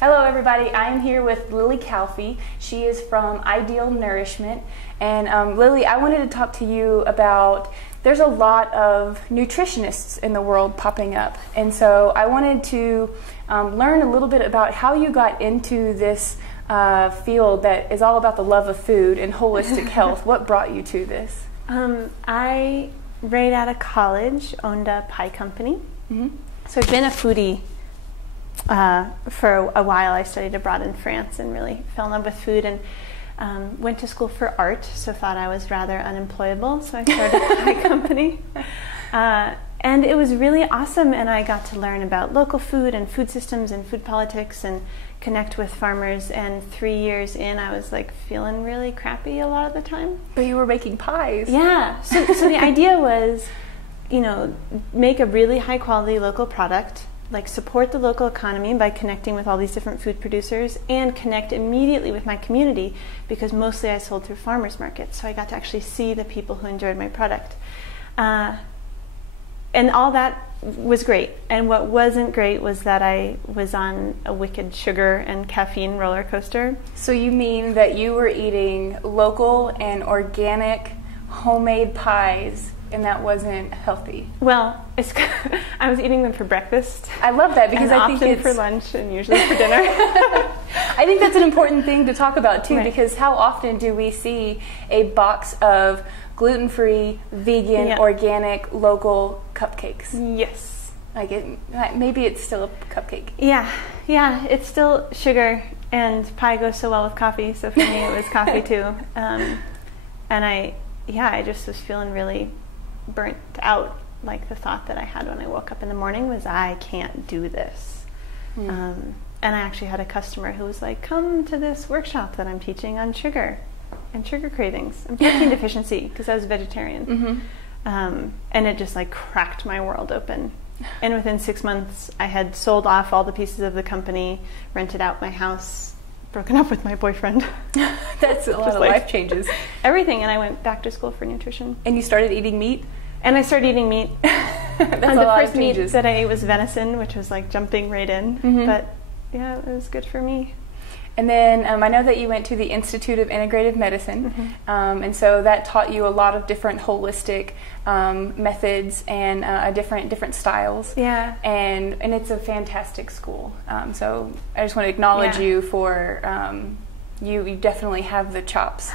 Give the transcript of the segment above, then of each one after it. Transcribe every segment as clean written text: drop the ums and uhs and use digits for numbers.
Hello everybody, I am here with Lily Calfee. She is from Ideal Nourishment. And Lily, I wanted to talk to you about, there's a lot of nutritionists in the world popping up. And so I wanted to learn a little bit about how you got into this field that is all about the love of food and holistic health. What brought you to this? I, right out of college, owned a pie company. Mm-hmm. So I've been a foodie for a while. I studied abroad in France and really fell in love with food, and went to school for art, so thought I was rather unemployable, so I started a pie company. And it was really awesome, and I got to learn about local food and food systems and food politics and connect with farmers, and 3 years in I was like feeling really crappy a lot of the time. But you were making pies. Yeah, so the idea was, you know, make a really high quality local product, like support the local economy by connecting with all these different food producers, and connect immediately with my community, because mostly I sold through farmers markets, so I got to actually see the people who enjoyed my product. And all that was great. And what wasn't great was that I was on a wicked sugar and caffeine roller coaster. So you mean that you were eating local and organic homemade pies, and that wasn't healthy? Well, I was eating them for breakfast. I love that, because and I think it's for lunch and usually for dinner. I think that's an important thing to talk about too, right. Because how often do we see a box of gluten-free, vegan, yeah. organic, local cupcakes? Yes. Like maybe it's still a cupcake. Yeah, it's still sugar, and pie goes so well with coffee, so for me it was coffee too. And I just was feeling really burnt out. Like the thought that I had when I woke up in the morning was, I can't do this. And I actually had a customer who was like, come to this workshop that I'm teaching on sugar and sugar cravings and protein deficiency, because I was a vegetarian. Mm-hmm. And it just like cracked my world open. And within 6 months, I had sold off all the pieces of the company, rented out my house, broken up with my boyfriend. That's a lot of life changes. Everything. And I went back to school for nutrition. And you started eating meat? And I started eating meat. That's and a the lot first of changes. meat that I ate was venison, which was like jumping right in. Mm-hmm. But yeah, it was good for me. And then I know that you went to the Institute of Integrative Medicine, mm-hmm. And so that taught you a lot of different holistic methods and different styles. Yeah. And it's a fantastic school. So I just want to acknowledge you for you definitely have the chops.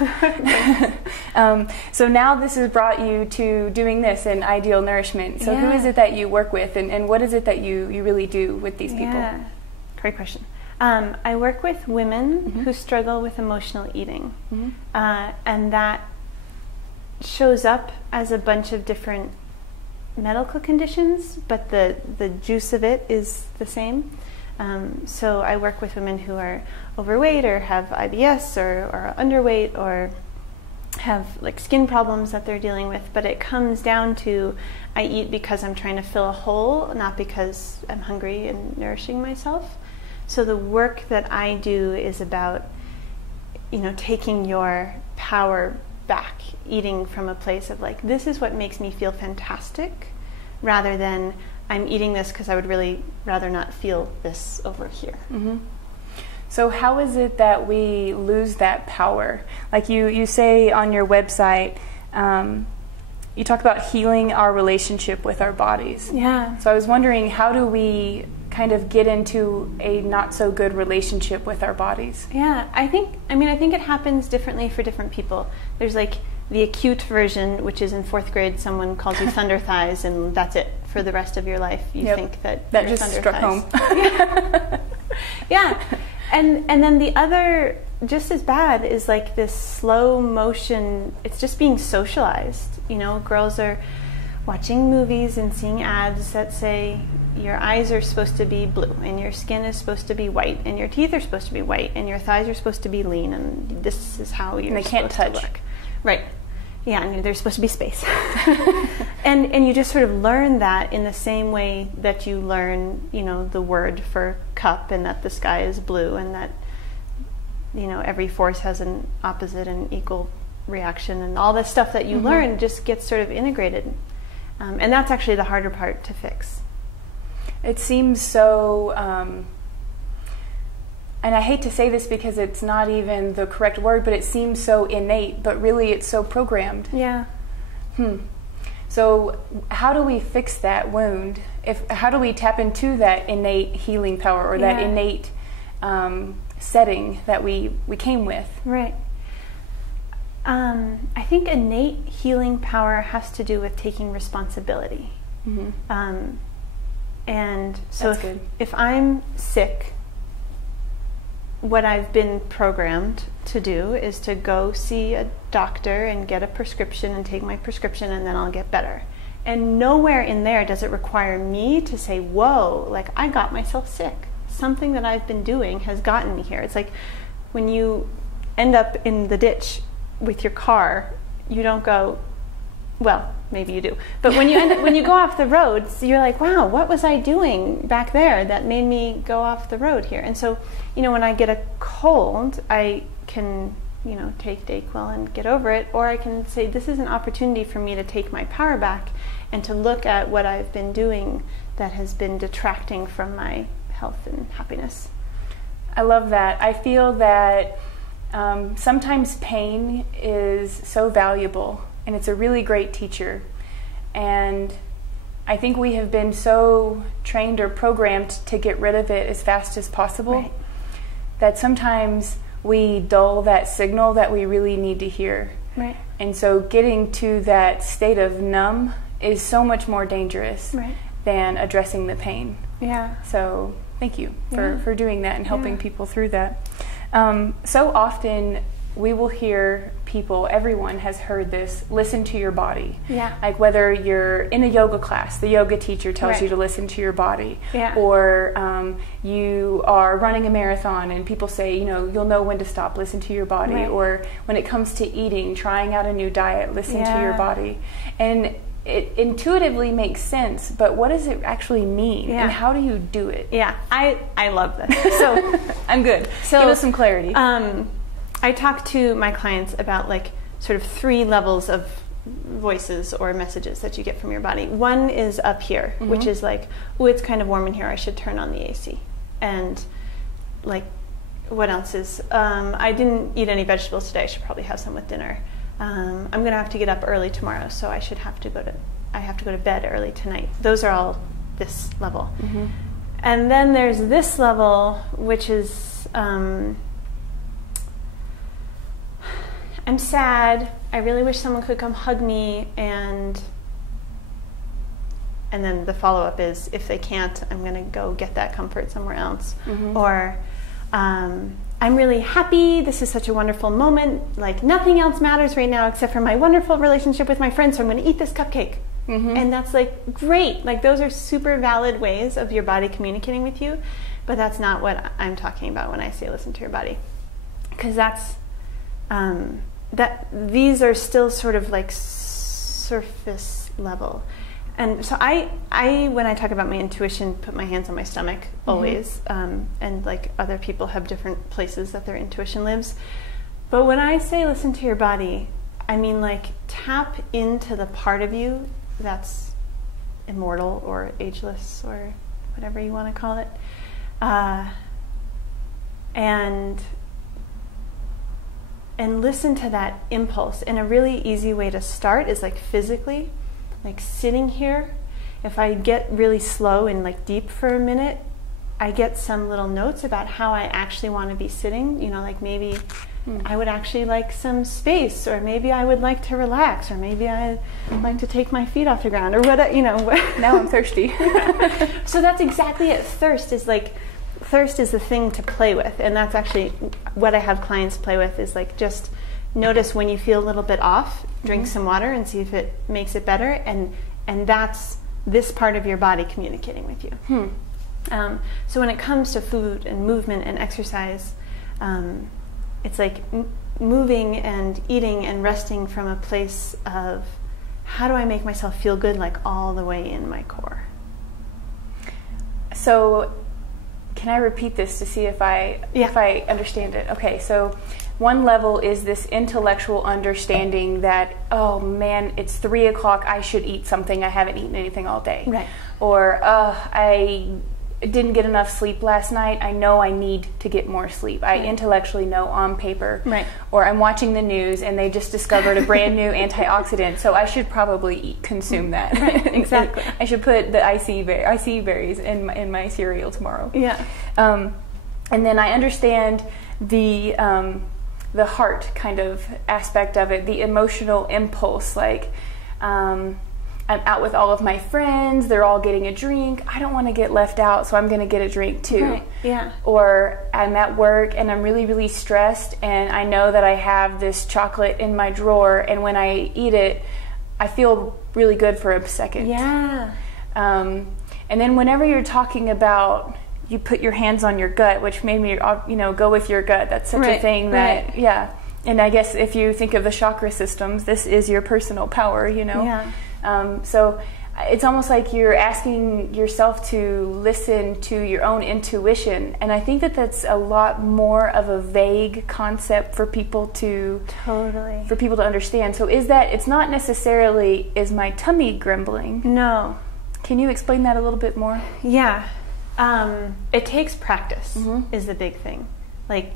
So now this has brought you to doing this in Ideal Nourishment. So who is it that you work with, and what is it that you really do with these people? Yeah, great question. I work with women mm-hmm. who struggle with emotional eating, mm-hmm. And that shows up as a bunch of different medical conditions, but the juice of it is the same. So I work with women who are overweight or have IBS or are underweight or have like skin problems that they're dealing with, but it comes down to, I eat because I'm trying to fill a hole, not because I'm hungry and nourishing myself. So the work that I do is about, you know, taking your power back, eating from a place of like, this is what makes me feel fantastic, rather than I'm eating this because I would really rather not feel this over here. Mm-hmm. So how is it that we lose that power? Like you say on your website, you talk about healing our relationship with our bodies. Yeah. So I was wondering, how do we kind of get into a not so good relationship with our bodies? Yeah, I think it happens differently for different people. There's like the acute version, which is in 4th grade, someone calls you thunder thighs, and that's it for the rest of your life. You think that just thunder struck thighs. home. Yeah. And then the other, just as bad, is like this slow motion. It's just being socialized. You know, girls are watching movies and seeing ads that say your eyes are supposed to be blue, and your skin is supposed to be white, and your teeth are supposed to be white, and your thighs are supposed to be lean, and this is how you're supposed to look. Right. Yeah, and there's supposed to be space. and you just sort of learn that in the same way that you learn, you know, the word for cup, and that the sky is blue, and that, you know, every force has an opposite and equal reaction, and all this stuff that you mm-hmm. learn just gets sort of integrated. And that's actually the harder part to fix. It seems so and I hate to say this because it's not even the correct word, but it seems so innate, but really it's so programmed. Yeah. So how do we fix that wound? How do we tap into that innate healing power, or that innate setting that we came with? Right. I think innate healing power has to do with taking responsibility. And so if I'm sick, what I've been programmed to do is to go see a doctor and get a prescription and take my prescription, and then I'll get better. And nowhere in there does it require me to say, whoa, like I got myself sick. Something that I've been doing has gotten me here. It's like when you end up in the ditch with your car, you don't go, well, maybe you do, but when you go off the road, you're like, wow, what was I doing back there that made me go off the road here? And so, when I get a cold, I can, take Dayquil and get over it, or I can say, this is an opportunity for me to take my power back and to look at what I've been doing that has been detracting from my health and happiness. I love that. I feel that sometimes pain is so valuable, and it's a really great teacher. And I think we have been so trained or programmed to get rid of it as fast as possible, that sometimes we dull that signal that we really need to hear. Right. And so getting to that state of numb is so much more dangerous than addressing the pain. Yeah. So thank you for doing that and helping people through that. So often we will hear people, everyone has heard this, listen to your body. Yeah. Like whether you're in a yoga class, the yoga teacher tells you to listen to your body. Yeah. Or you are running a marathon and people say, you'll know when to stop, listen to your body. Right. Or when it comes to eating, trying out a new diet, listen to your body. And it intuitively makes sense, but what does it actually mean? And how do you do it? Yeah, I love this. So I'm good. So give us some clarity. I talk to my clients about sort of 3 levels of voices or messages that you get from your body. One is up here, which is like, oh, it's kind of warm in here, I should turn on the AC. And what else is, I didn't eat any vegetables today, I should probably have some with dinner. I'm going to have to get up early tomorrow, so I have to go to bed early tonight. Those are all this level. And then there's this level, which is, I'm sad, I really wish someone could come hug me, and then the follow-up is, if they can't, I'm going to go get that comfort somewhere else. Or, I'm really happy, this is such a wonderful moment, nothing else matters right now except for my wonderful relationship with my friends, so I'm going to eat this cupcake. And that's great, those are super valid ways of your body communicating with you, but that's not what I'm talking about when I say listen to your body. Because that's, these are still sort of surface level. And so I when I talk about my intuition, put my hands on my stomach always, and other people have different places that their intuition lives. But when I say listen to your body, I mean tap into the part of you that's immortal or ageless or whatever you want to call it, and listen to that impulse. And a really easy way to start is physically. Sitting here, if I get really slow and deep for a minute, I get some little notes about how I actually want to be sitting. Maybe I would actually like some space, or maybe I would like to relax, or maybe I'd like to take my feet off the ground, or what. Now I'm thirsty. So that's exactly it. Thirst is the thing to play with, and that's actually what I have clients play with. Is just notice when you feel a little bit off, drink some water and see if it makes it better, and that's this part of your body communicating with you. So when it comes to food and movement and exercise, it's moving and eating and resting from a place of, how do I make myself feel good, all the way in my core? So can I repeat this to see if I understand it? Okay, so one level is this intellectual understanding that, oh man, it's 3 o'clock, I should eat something, I haven't eaten anything all day. Right. Or I didn't get enough sleep last night, I know I need to get more sleep. I intellectually know on paper. Right. Or I'm watching the news and they just discovered a brand new antioxidant, so I should probably consume that. Right, exactly. I should put the IC berries in my cereal tomorrow. Yeah. And then I understand the heart kind of aspect of it, the emotional impulse, like I'm out with all of my friends, they're all getting a drink, I don't want to get left out, so I'm going to get a drink too. Right. Yeah. Or I'm at work and I'm really, really stressed and I know that I have this chocolate in my drawer, and when I eat it, I feel really good for a second. Yeah. And then whenever you're talking about you put your hands on your gut, which made me, go with your gut. That's such a thing that, yeah. And I guess if you think of the chakra systems, this is your personal power, Yeah. So it's almost like you're asking yourself to listen to your own intuition. And I think that that's a lot more of a vague concept for people to understand. So it's not necessarily, is my tummy grumbling? No. Can you explain that a little bit more? Yeah. It takes practice is the big thing. Like,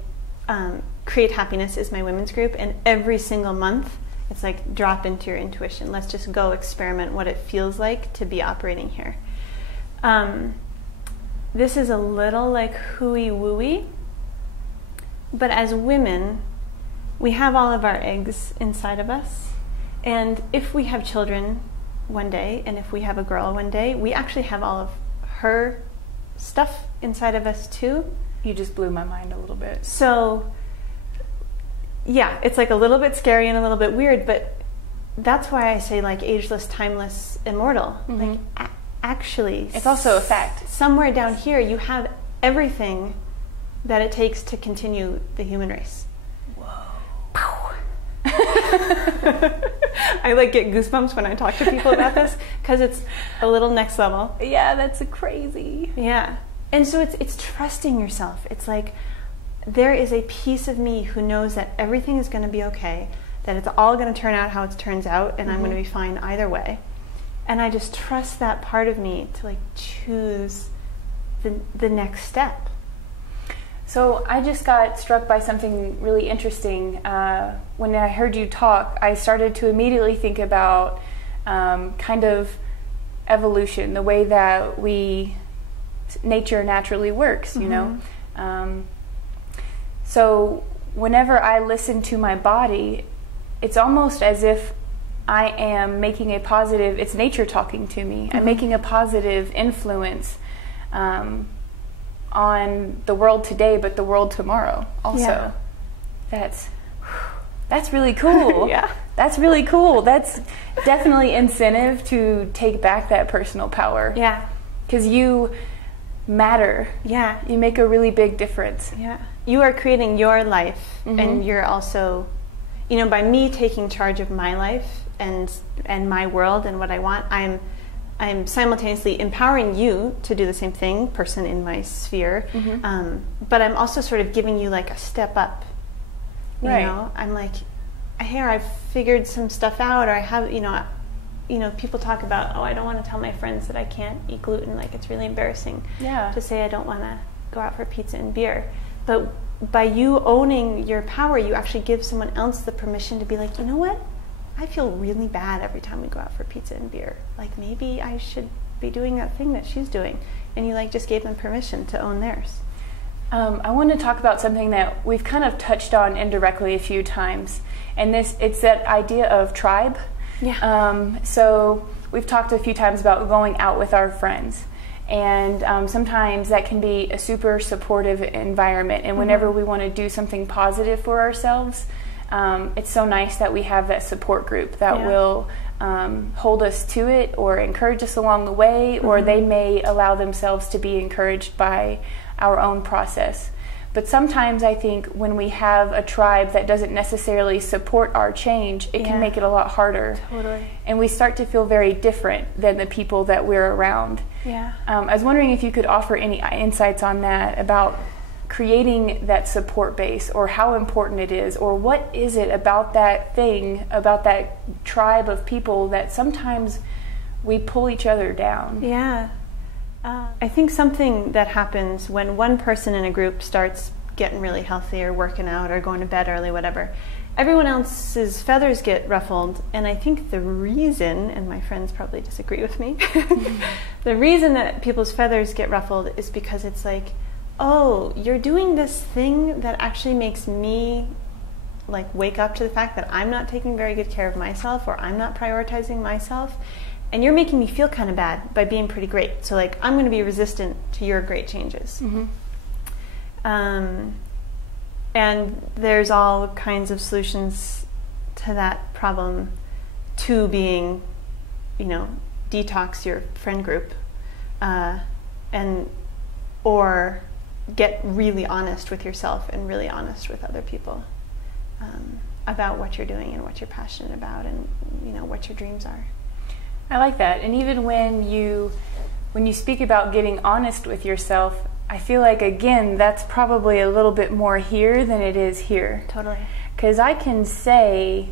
Create Happiness is my women's group, and every single month it's like, drop into your intuition. Let's just go experiment what it feels like to be operating here. This is a little like hooey-wooey, but as women, we have all of our eggs inside of us. And if we have children one day, and if we have a girl one day, we actually have all of her stuff inside of us too. You just blew my mind a little bit. So yeah, it's like a little bit scary and a little bit weird, but that's why I say like ageless, timeless, immortal. Like actually, it's also a fact. Somewhere down here, you have everything that it takes to continue the human race. Whoa. I like get goosebumps when I talk to people about this because it's a little next level. Yeah, that's crazy. Yeah. And so it's trusting yourself. It's like, there is a piece of me who knows that everything is going to be okay, that it's all going to turn out how it turns out, and I'm going to be fine either way. And I just trust that part of me to like choose the next step. So I just got struck by something really interesting. When I heard you talk, I started to immediately think about kind of evolution, the way that nature naturally works, you know. So whenever I listen to my body, it's almost as if I am making a positive, it's nature talking to me. I'm making a positive influence on the world today, but the world tomorrow also. Yeah. That's really cool. Yeah. That's really cool. That's definitely incentive to take back that personal power. Yeah. Because you matter. Yeah. You make a really big difference. Yeah. You are creating your life, and you're also, by me taking charge of my life and my world and what I want, I'm simultaneously empowering you to do the same thing, person in my sphere, but I'm also sort of giving you like a step up. You know, I'm like, here, I've figured some stuff out, or I have, people talk about, I don't want to tell my friends that I can't eat gluten. Like, it's really embarrassing to say I don't want to go out for pizza and beer. But by you owning your power, you actually give someone else the permission to be like, you know what? I feel really bad every time we go out for pizza and beer. Like, maybe I should be doing that thing that she's doing. And you like just gave them permission to own theirs. I want to talk about something that we've kind of touched on indirectly a few times. And it's that idea of tribe. Yeah. So we've talked a few times about going out with our friends. And sometimes that can be a super supportive environment. And whenever we want to do something positive for ourselves, it's so nice that we have that support group that will hold us to it or encourage us along the way, or they may allow themselves to be encouraged by our own process. But sometimes I think when we have a tribe that doesn't necessarily support our change, it can make it a lot harder. Totally. And we start to feel very different than the people that we're around. Yeah. I was wondering if you could offer any insights on that, about creating that support base, or how important it is, or what is it about that thing, about that tribe of people that sometimes we pull each other down. Yeah. I think something that happens when one person in a group starts getting really healthy or working out or going to bed early, whatever, everyone else's feathers get ruffled. And I think the reason, and my friends probably disagree with me, the reason that people's feathers get ruffled is because it's like, oh, you're doing this thing that actually makes me like wake up to the fact that I'm not taking very good care of myself, or I'm not prioritizing myself, and you're making me feel kind of bad by being pretty great. So like, I'm going to be resistant to your great changes. And there's all kinds of solutions to that problem, to being, you know, detox your friend group, or get really honest with yourself and really honest with other people about what you're doing and what you're passionate about, and, you know, what your dreams are. I like that. And even when you speak about getting honest with yourself, I feel like, again, that's probably a little bit more here than it is here. Totally. Because I can say,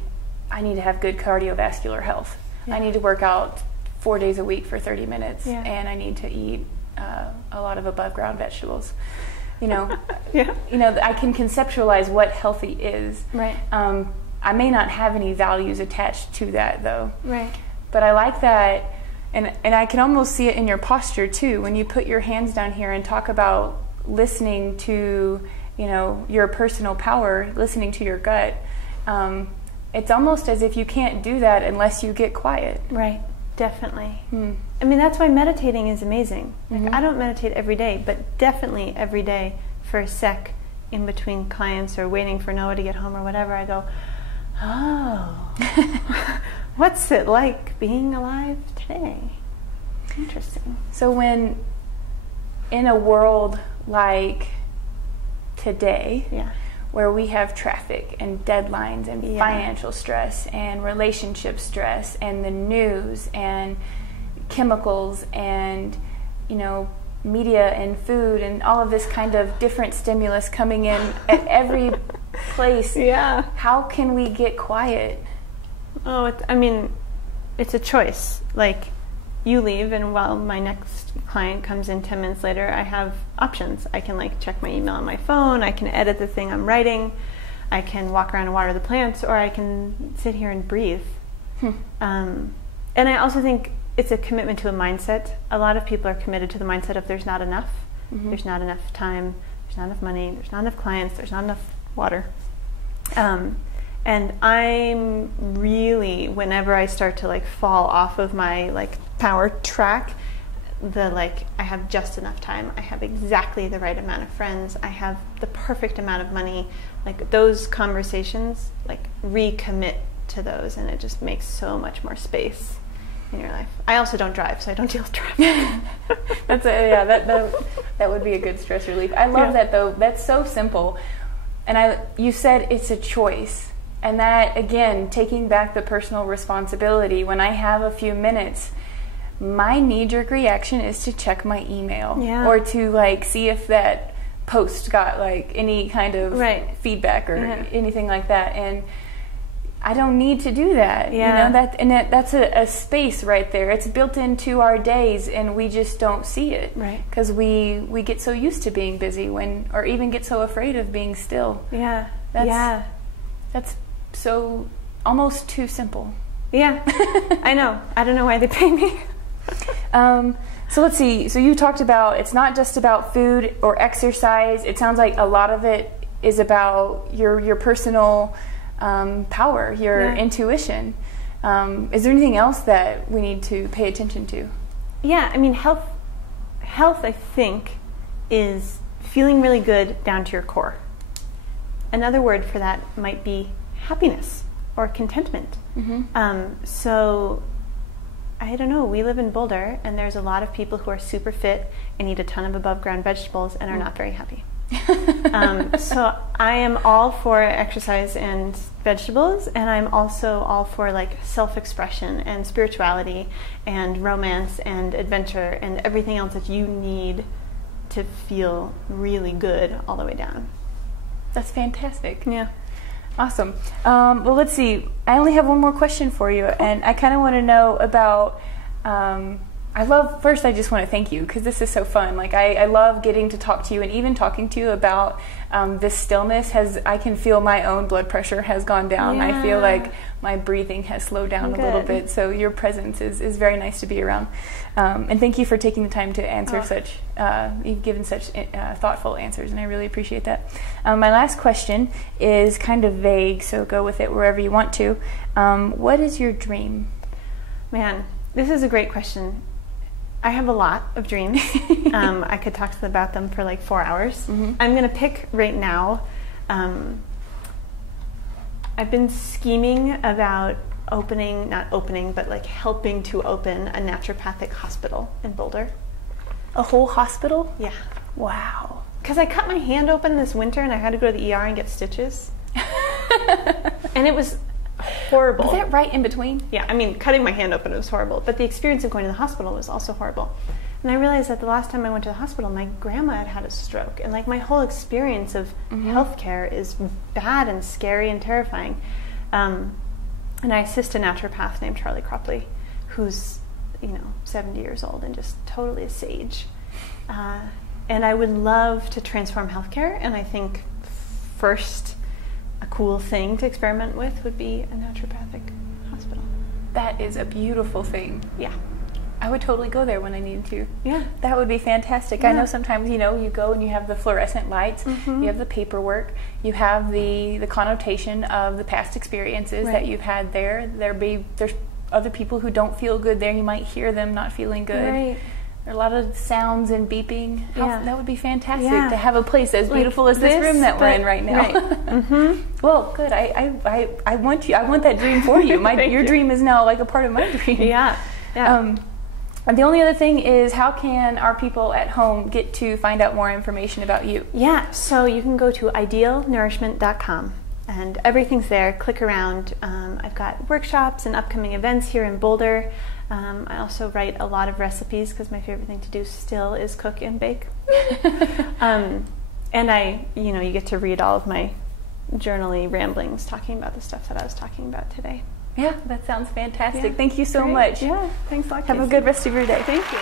I need to have good cardiovascular health. Yeah. I need to work out 4 days a week for 30 minutes. Yeah. And I need to eat a lot of above ground vegetables. You know, yeah. You know, I can conceptualize what healthy is. Right. I may not have any values attached to that, though. Right. But I like that, and I can almost see it in your posture too, when you put your hands down here and talk about listening to, you know, your personal power, listening to your gut. It's almost as if you can't do that unless you get quiet. Right, definitely. I mean, that's why meditating is amazing. Like, I don't meditate every day, but definitely every day for a sec in between clients or waiting for Noah to get home or whatever, I go, oh, what's it like being alive today? Interesting. So when in a world like today, yeah, where we have traffic and deadlines and financial stress and relationship stress and the news and chemicals and, you know, media and food and all of this kind of different stimulus coming in at every place, how can we get quiet? Oh, I mean, it's a choice. Like, you leave, and while my next client comes in 10 minutes later, I have options. I can, like, check my email on my phone. I can edit the thing I'm writing. I can walk around and water the plants, or I can sit here and breathe. And I also think it's a commitment to a mindset. A lot of people are committed to the mindset of there's not enough. There's not enough time. There's not enough money. There's not enough clients. There's not enough water. And I'm really, whenever I start to like fall off of my like power track, I have just enough time. I have exactly the right amount of friends. I have the perfect amount of money. Like, those conversations, like, recommit to those, and it just makes so much more space in your life. I also don't drive, so I don't deal with traffic. That would be a good stress relief. I love that, though. That's so simple. And you said it's a choice. And that, again, taking back the personal responsibility, when I have a few minutes, my knee-jerk reaction is to check my email or to like see if that post got like any kind of feedback or anything like that. And I don't need to do that. You know, that's a space right there. It's built into our days, and we just don't see it because we get so used to being busy or even get so afraid of being still. That's so almost too simple. I know. I don't know why they pay me. So let's see. So you talked about it's not just about food or exercise. It sounds like a lot of it is about your personal power, your intuition. Is there anything else that we need to pay attention to? Yeah, I mean, health, I think, is feeling really good down to your core. Another word for that might be happiness or contentment. So, I don't know, we live in Boulder, and there's a lot of people who are super fit and eat a ton of above ground vegetables and are not very happy. So I am all for exercise and vegetables, and I'm also all for like self-expression and spirituality and romance and adventure and everything else that you need to feel really good all the way down. That's fantastic. Yeah. Awesome. Well, let's see. I only have one more question for you, and I kind of want to know about, I First I just want to thank you because this is so fun. Like I love getting to talk to you, and even talking to you about this stillness I can feel my own blood pressure has gone down. I feel like my breathing has slowed down a little bit. So your presence is very nice to be around. And thank you for taking the time to answer you've given such thoughtful answers, and I really appreciate that. My last question is kind of vague, so go with it wherever you want to. What is your dream? Man, this is a great question. I have a lot of dreams. I could talk about them for like 4 hours. I'm going to pick right now. I've been scheming about helping to open a naturopathic hospital in Boulder. A whole hospital? Yeah. Wow. Because I cut my hand open this winter and I had to go to the ER and get stitches. And it was horrible. Was that right in between? Yeah, I mean, cutting my hand open was horrible, but the experience of going to the hospital was also horrible. And I realized that the last time I went to the hospital, my grandma had a stroke, and like my whole experience of healthcare is bad and scary and terrifying. And I assist a naturopath named Charlie Cropley, who's 70 years old and just totally a sage. And I would love to transform healthcare, and I think first a cool thing to experiment with would be a naturopathic hospital. That is a beautiful thing. Yeah. I would totally go there when I needed to. Yeah. That would be fantastic. Yeah. I know sometimes, you go and you have the fluorescent lights, you have the paperwork, you have the connotation of the past experiences that you've had there. There's other people who don't feel good there. You might hear them not feeling good. Right. There are a lot of sounds and beeping. Yeah. That would be fantastic to have a place as beautiful as this room that we're in right now. Right. Well, good. I want you. I want that dream for you. Your dream is now like a part of my dream. Yeah. Yeah. And the only other thing is, how can our people at home get to find out more information about you? Yeah, so you can go to idealnourishment.com and everything's there. Click around. I've got workshops and upcoming events here in Boulder. I also write a lot of recipes because my favorite thing to do still is cook and bake. And you get to read all of my journaly ramblings talking about the stuff that I was talking about today. Yeah, that sounds fantastic. Yeah. Thank you so Great. much. Yeah, thanks a lot. Have a good rest of your day. Thank you.